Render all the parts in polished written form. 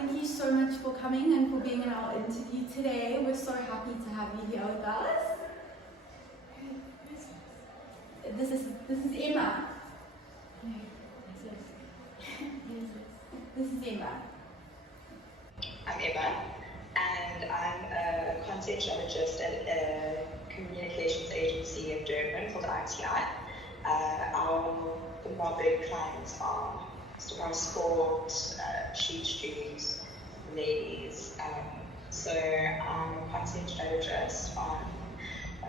thank you so much for coming and for being in our interview today. We're so happy to have you here with us. This is Emma. This is Emma. I'm Emma, and I'm a content strategist at a communications agency in Durban called ITI. Our big clients are sport, shoot streams, ladies. So I'm a content strategist on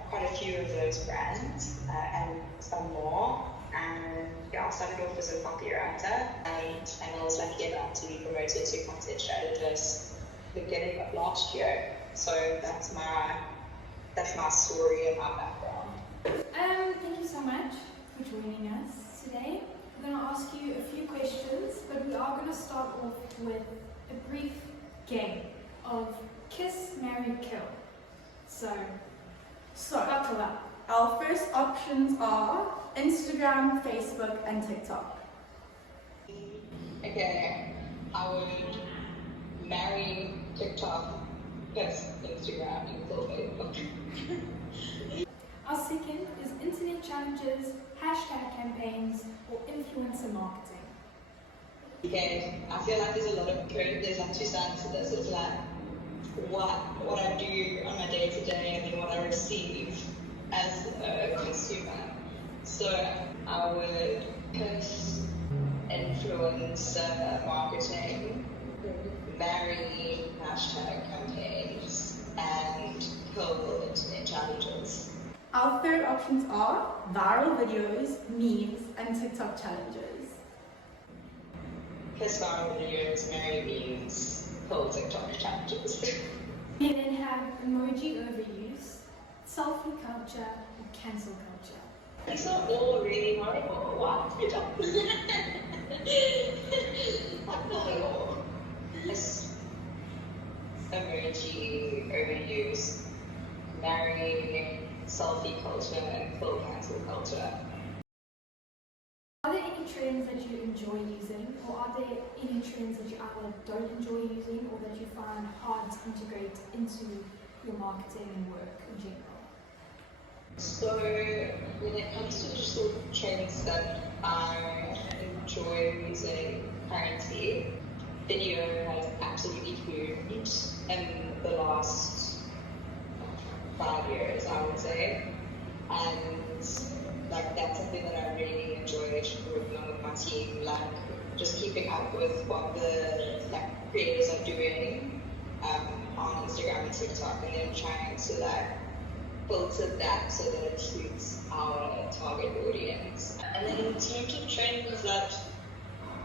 quite a few of those brands and some more. And yeah, I started off as a copywriter, and I was lucky enough to be promoted to content strategist beginning of last year. So that's my story and my background. Thank you so much for joining us today. I'm going to ask you a few questions, but we are going to start off with a brief game of Kiss, Marry, Kill. So buckle up. Our first options are Instagram, Facebook, and TikTok. Okay, I would marry TikTok, plus Instagram, and kill Facebook. Our second is internet challenges, hashtag campaigns, or influencer marketing. Okay, I feel like there's like two sides to this. It's like what I do on my day to day, and then what I receive as a consumer. So I would push influencer marketing, marry hashtag campaigns, and kill internet challenges. Our third options are viral videos, memes, and TikTok challenges. Kiss viral videos, marry memes, kill TikTok challenges. We then have emoji overuse, selfie culture, or cancel culture. These are all really horrible. What? Not at all. This emoji overuse, marry selfie culture, and kill cancel culture. Are there any trends that you enjoy using, or are there any trends that you either don't enjoy using or that you find hard to integrate into your marketing and work in general? So when it comes to just sort of trends that I enjoy using currently, video has absolutely boomed in the last 5 years, I would say. And like that's something that I really enjoyed working on with my team, like just keeping up with what the creators are doing on Instagram and TikTok, and then trying to filter that so that it suits our target audience. And then in terms of trends that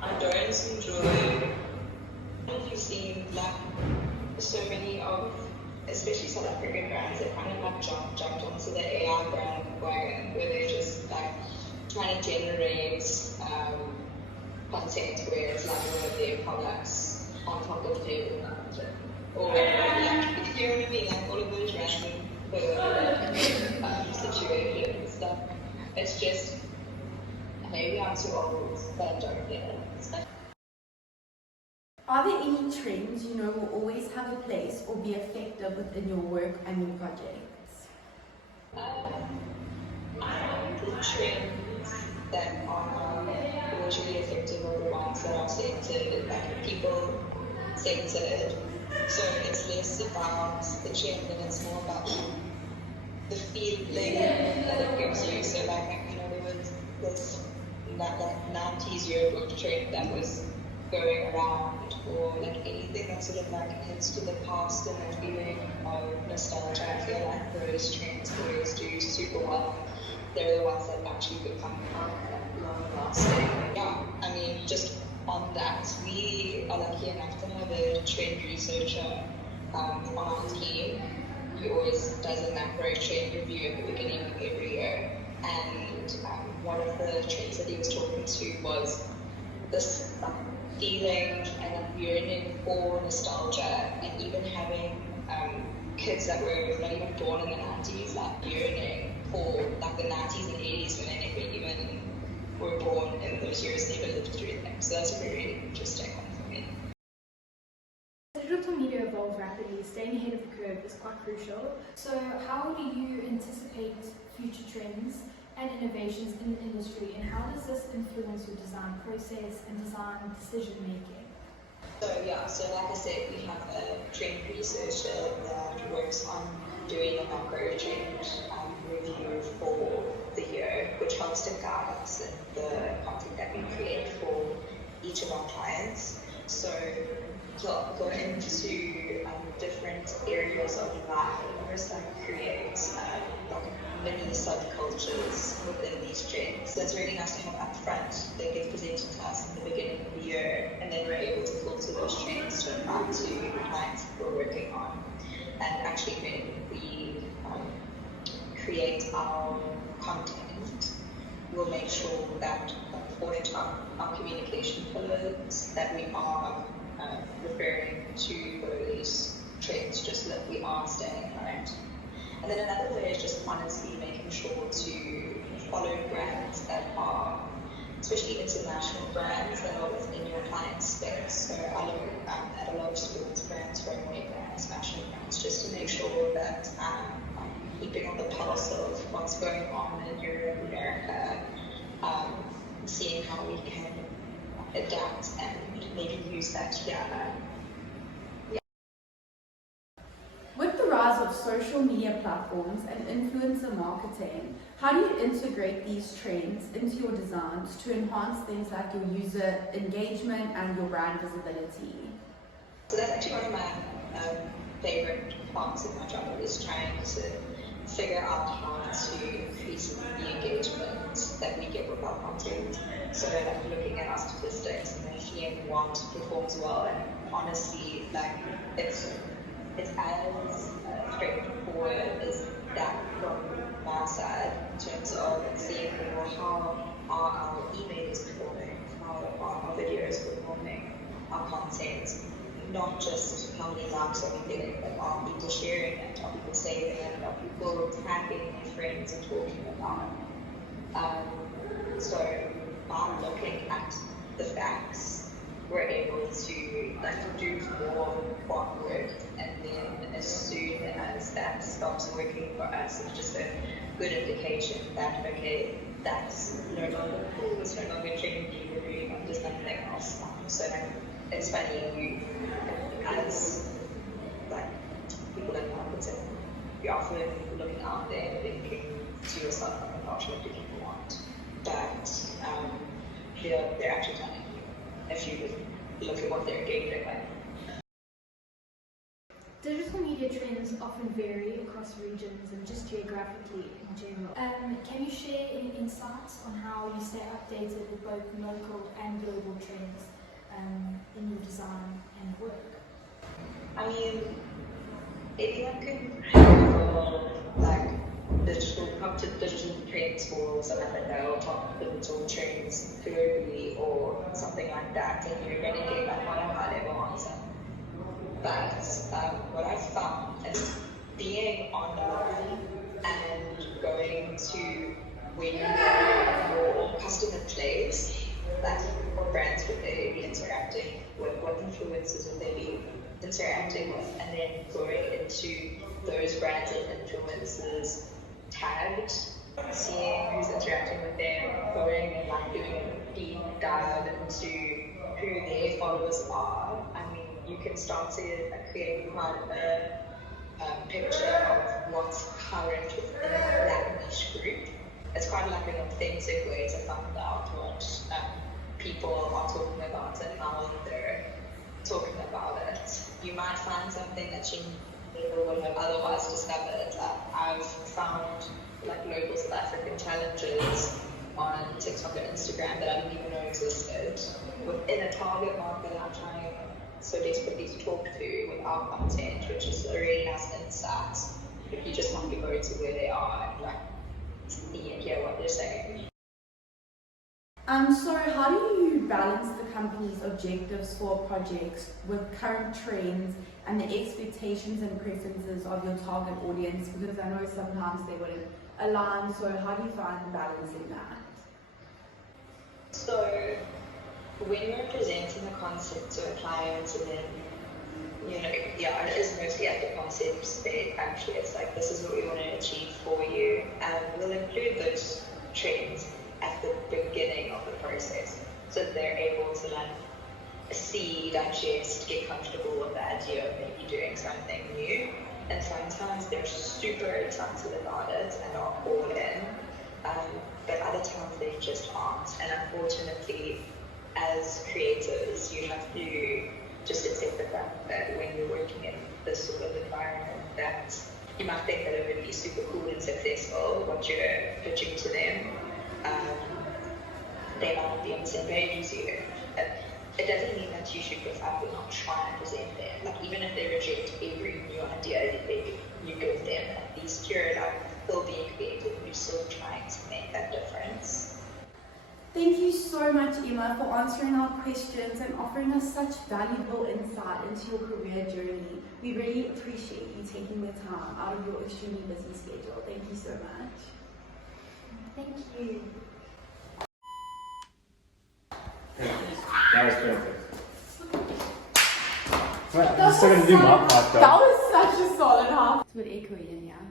I don't enjoy, I don't know if you've seen so many of, especially South African brands, that kind of jumped onto the AI brand wagon, where they're just trying to generate content where it's like one of their products on top of their or you know what I mean, all of those random situations and stuff. It's just maybe I'm too old, but I don't get it. Are there any trends you know will always have a place or be effective within your work and your projects? The trends that are usually effective are the ones that are centered, people centered. So it's less about the trend and it's more about the feeling that it gives you. So there was this 90s yearbook trend that was going around, or anything that sort of hints to the past and that feeling of nostalgia. I feel like those trends always do super well. They're the ones that actually become long lasting. Yeah, I mean, just on that, we are lucky enough to have a trend researcher on our team who always does a macro trend review at the beginning of every year. And one of the trends that he was talking to was this feeling and yearning for nostalgia, and even having kids that were not even born in the 90s, yearning for the 90s and 80s when they never even were born in those years, never lived through them. So that's a very interesting one. staying ahead of the curve is quite crucial. So how do you anticipate future trends and innovations in the industry, and how does this influence your design process and design decision making? So like I said, we have a trend researcher that works on doing a macro trend review for the year, which helps to guide us in the content that we create for each of our clients. So he'll go into different areas of life, almost like create like many subcultures within these trends. So it's really nice to have upfront that gets presented to us in the beginning of the year, and then we're able to filter those trends to apply to the clients that we're working on. And actually when we create our content, we'll make sure that according to our communication pillars that we are referring to those trends, just so that we are staying current. And then another way is just honestly making sure to follow brands that are, especially international brands that are within your client space. So I look at a lot of sports brands, runway brands, fashion brands, just to make sure that I'm keeping on the pulse of what's going on in Europe, America, seeing how we can adapt and maybe use that here. With the rise of social media platforms and influencer marketing, how do you integrate these trends into your designs to enhance things like your user engagement and your brand visibility? So that's actually one of my favorite parts of my job, is trying to figure out how to increase the engagement that we get with our content. So like looking at our statistics and then seeing what performs well, and honestly, like it's as straightforward as that from my side, in terms of seeing how are our emails performing, how are our videos performing, our content, not just how many likes are we getting, but are people sharing it, are people saving it, are people tagging their friends and talking about it. So by looking at the facts, we're able to like do more what worked, and then as soon as that stops working for us, it's just a good indication that okay, that's no longer cool, it's no longer trendy, we're moving on to something else. So like, it's funny, as like people in marketing, you're often looking out there and thinking to yourself, oh my gosh, what do people want? But they're actually telling you if you look at what they're engaging with. Digital media trends often vary across regions and just geographically in general. Can you share any insights on how you stay updated with both local and global trends in your design and work? I mean, anyone can Google like digital trends for South Africa, or top digital trends globally, or something like that, and you're going to get like one high level answer. But what I've found is being online and going to where you know your customer plays, like what brands would they be interacting with, what influencers would they be interacting with, and then going into those brands and influencers tagged, seeing who's interacting with them, going and like doing a deep dive into who their followers are. I mean, you can start to create quite a picture of what's current within that niche group. It's quite like an authentic way to find out what people are talking about and how they're talking about it. You might find something that you never would have otherwise discovered. I've found like local South African challenges on TikTok and Instagram that I didn't even know existed within a target market that I'm trying so desperately to talk to with our content, which is a really nice insight if you just want to go to where they are and like see and hear what they're saying. So how do you balance the company's objectives for projects with current trends and the expectations and preferences of your target audience? Because I know sometimes they wouldn't align, so how do you find balancing that? So when we're presenting the concept to a client and then you know, yeah, it is mostly at the concept stage. Actually, it's like, this is what we want to achieve for you, and we'll include those trends at the beginning of the process, so that they're able to like see, digest, get comfortable with the idea of maybe doing something new. And sometimes they're super excited about it and are all in, but other times they just aren't. And unfortunately, as creators, you have to just accept the fact that when you're working in this sort of environment, that you might think that it would be super cool and successful, what you're pitching to them. They might not be on the same page as you. It doesn't mean that you should give up and not try and present them. Like, even if they reject every new idea that you give them, at least you're like still being creative, you're still trying to make that difference. Thank you so much, Emma, for answering our questions and offering us such valuable insight into your career journey. We really appreciate you taking the time out of your extremely busy schedule. Thank you so much. Thank you. That was perfect. Well, I'm still gonna do my part though. That was such a solid half. It's a bit echoey in here.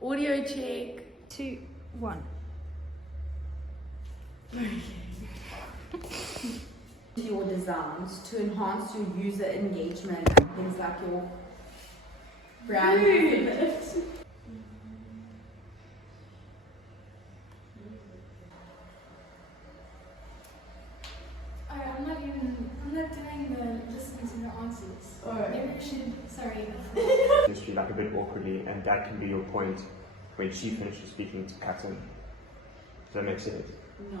Audio check. 2, 1. Your designs to enhance your user engagement and things like your brand. I'm not doing the listening to the answers. Oh. Maybe we should, sorry. Just be like a bit awkwardly, and that can be your point when she finishes speaking to cut in. Does that make sense? No.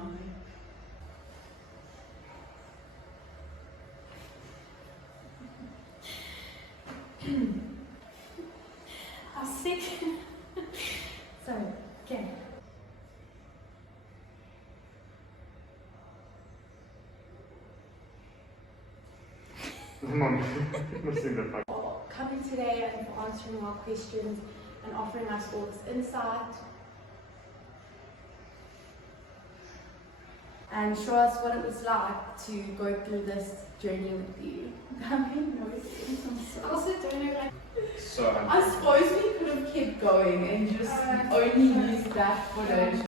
Our second. Sorry, okay. Mom, listen to the fuck. For coming today and for answering our questions and offering us all this insight. And show us what it was like to go through this journey with you. That made no sense. I'm I sorry. also don't know, like, So, I suppose we could have kept going and just only used that footage.